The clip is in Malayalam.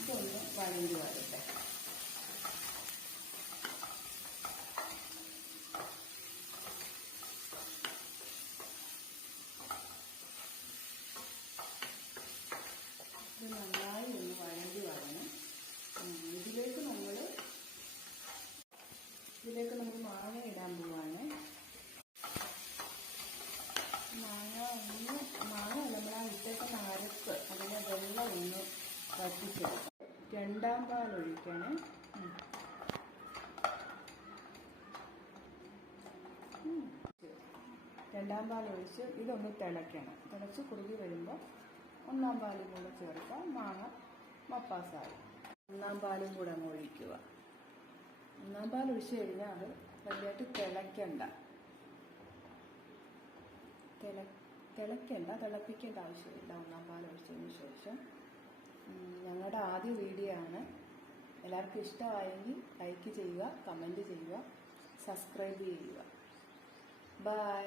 ഇതൊന്ന് വഴണ്ടി വരട്ടെ. ഇത് നന്നായി ഒന്ന് വഴണ്ടി വരണം. ഇതിലേക്ക് നമുക്ക് മാങ്ങ ഇടാൻ പോവാണ്. മാങ്ങ നമ്മൾ ആ ഇട്ടേക്കുന്ന അരപ്പ് അതിനെ വെള്ളം ഒന്ന് വറ്റിച്ചെടുക്കാം. രണ്ടാം പാൽ ഒഴിക്കണം. രണ്ടാം പാൽ ഒഴിച്ച് ഇതൊന്ന് തിളയ്ക്കണം. തിളച്ച് കുറുകി വരുമ്പോൾ ഒന്നാം പാലും കൂടെ ചേർക്കാം. മാങ്ങ മപ്പാസായി. ഒന്നാം പാലും കൂടെ അങ്ങ് ഒഴിക്കുക. ഒന്നാം പാൽ ഒഴിച്ച് കഴിഞ്ഞാൽ അത് വലിയായിട്ട് തിളയ്ക്കേണ്ട തിളപ്പിക്കേണ്ട ആവശ്യമില്ല. ഒന്നാം പാൽ ഒഴിച്ചതിന് ശേഷം ഞങ്ങളുടെ ആദ്യ വീഡിയോ ആണ്. എല്ലാവർക്കും ഇഷ്ടമായെങ്കിൽ ലൈക്ക് ചെയ്യുക, കമൻറ്റ് ചെയ്യുക, സബ്സ്ക്രൈബ് ചെയ്യുക. ബൈ.